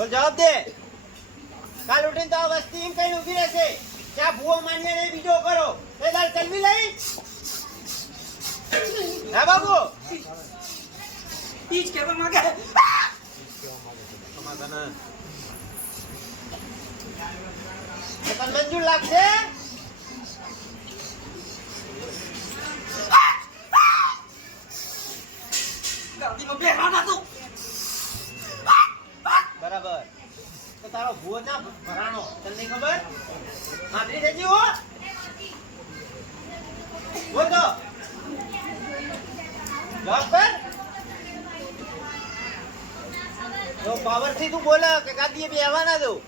બોલ જવાબ દે. કાલ ઉઠીને તો વસ્તી એમ કઈ ઊભી રહેશે. ચા ભૂવો માન્ય ને બીજો કરો. એ દાલ ચલવી લઈ. હા બાબુ? ઈ જ કહેવા માંગે. મંજૂર લાગશે? ગાડીમાં બેહવાના તું. બરાબર. તો તારો ભૂવો ના ભરાણો. તને ખબર? થઈ ગઈ બોલ તો. જવાબ કર. તો પાવરથી તું બોલે કે ગાદીએ બેહવા ના દઉં.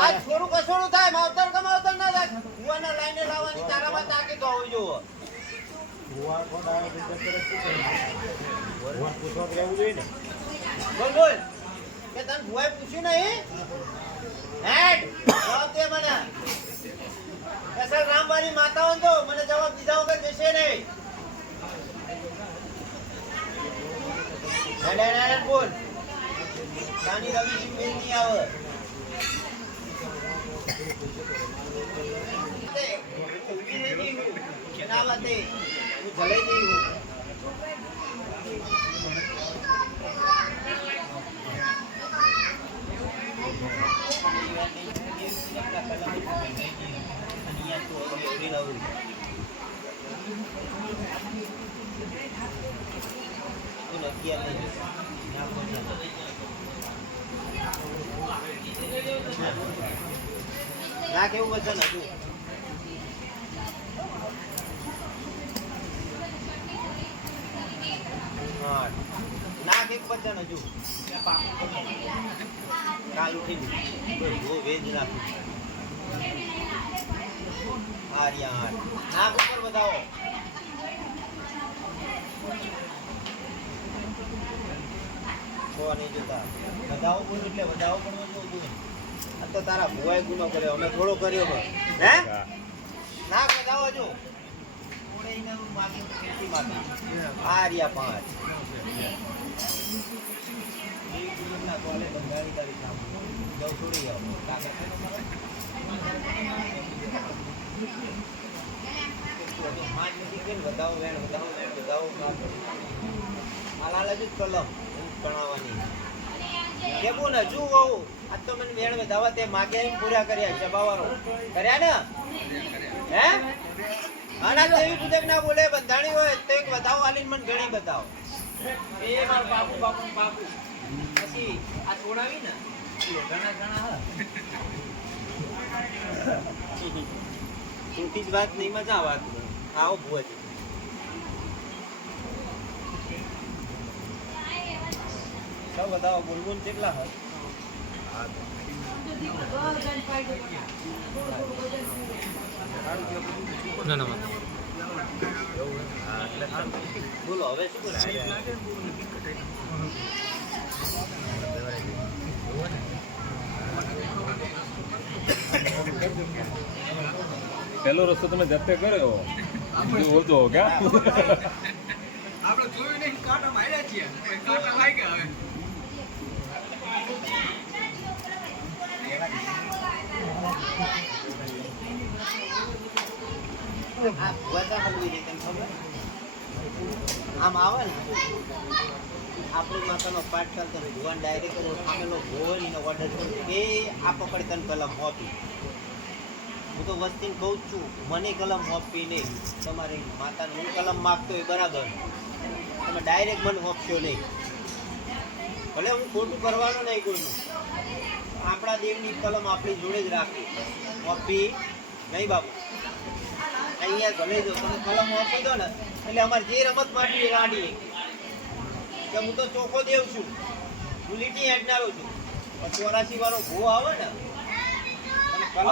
આજ થોડું કસોડું થાય માવતર કે માવતર ના થાય. ભૂવાના લાઈને લાવવાની તારામાં તાકી તો જોવો બોલ બોલ. કે તને ભુવાએ પૂછ્યું નહીં? હેડ જવાબ દે મને. અસલ રામવારી માતા હોય તો મને જવાબ દીધા વગર જશે નહીં. હેડ હેડ બોલ. સાની રવિ મેલ નહીં આવે. તે, ઊભી રહી હું. એના માટે હું જલાઈ ગઈ હું ના કેવું વચન હતું. ના? કેવું વચન હજુ કાલ ઉઠી ગયું જો વેજ નાખું આર્યા આર નાક ઉપર બતાવો નહીં જોતા. બતાવો બોલ એટલે બતાવો પણ આ તારા ભુવાએ ગુનો કર્યો. અમે થોડો કર્યો પણ. હે? ના બતાવો જો. માગી આર્યા પાંચ. વધાવો વેણ વધાવો વેણ ને જુ વહુ આજ તો મને વેણ વધાવા તે માગ્યા એમ પૂરા કર્યા ચબાવારો કર્યા ને હે આના ના બોલે, બંધાણી હોય, તો એક વધાવો આલીને મને ઘણી બતાવો. એ માર બાપુ બાપુ બાપુ. પછી આ છોડાવી ને ઘણા ઘણા હા. જ વાત નહીં મજા વાત આવો ભુવાજી. સૌ બતાવો બોલબોલ કેટલા હોય? ના ના. બોલો હવે શું પહેલો રસ્તો તમે જાતે કર્યો? ઓછો ક્યાં? આપણે જોયું નહીં કાંટા માર્યા છીએ. કાંટા વાગ્યા હવે. આ બધા હલવી દે તને ખબર? આમ આવે ને, આપણી માતાનો પાઠ ચાલતો ભગવાન ડાયરેક્ટ સામેલો ભુવનનો ઓર્ડર કે આ પકડ તને કલમ હોપી હું તો વસ્તીને કહું છું, મને કલમ હોપી નહીં. તમારી માતાને હું કલમ માગતો હોય બરાબર. તમે ડાયરેક્ટ મને હોપશો નહીં. ભલે હું ખોટું કરવાનું નહીં કોઈનું. આપણા દેવની કલમ આપણી જોડે જ રાખવી. હોપી નહીં બાપુ અહીંયા ભલે જો તમે કલમ હોપી દો ને એટલે અમારે જે રમત માટે રાડી કે હું તો ચોખ્ખો દેવ છું. હું લીટી હેડનારો છું. ચોરાસી વાળો ભૂ આવે ને કલમ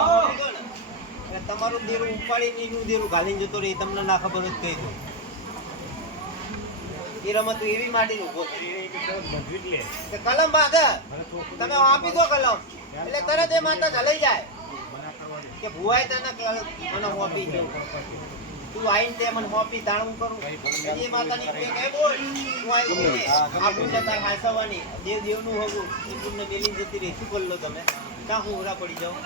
એટલે તમારું દેરું ઉપાડીને એનું દેરું ઘાલીને જતો રહે તમને ના ખબર જ કહી દઉં એ રમત એવી માટે ઊભો છે કલમ બાંધે. તમે આપી દો કલમ. એટલે તરત એ માતા ઘલાઈ જાય. કે ભુવાય તને કલ- મને હું આપી દઉં. તું આઈને તે મને હોપી દાણું કરું. એ માતાની પ્રેમ એ બોલ. તું આઈ બોલ આ પૂજા તાર હાસવાની દેવ દેવનું હોગું એ પૂર્ણ મેલી જતી રહી. શું બોલ્લો તમે? કા હું ઉરા પડી જાઉં.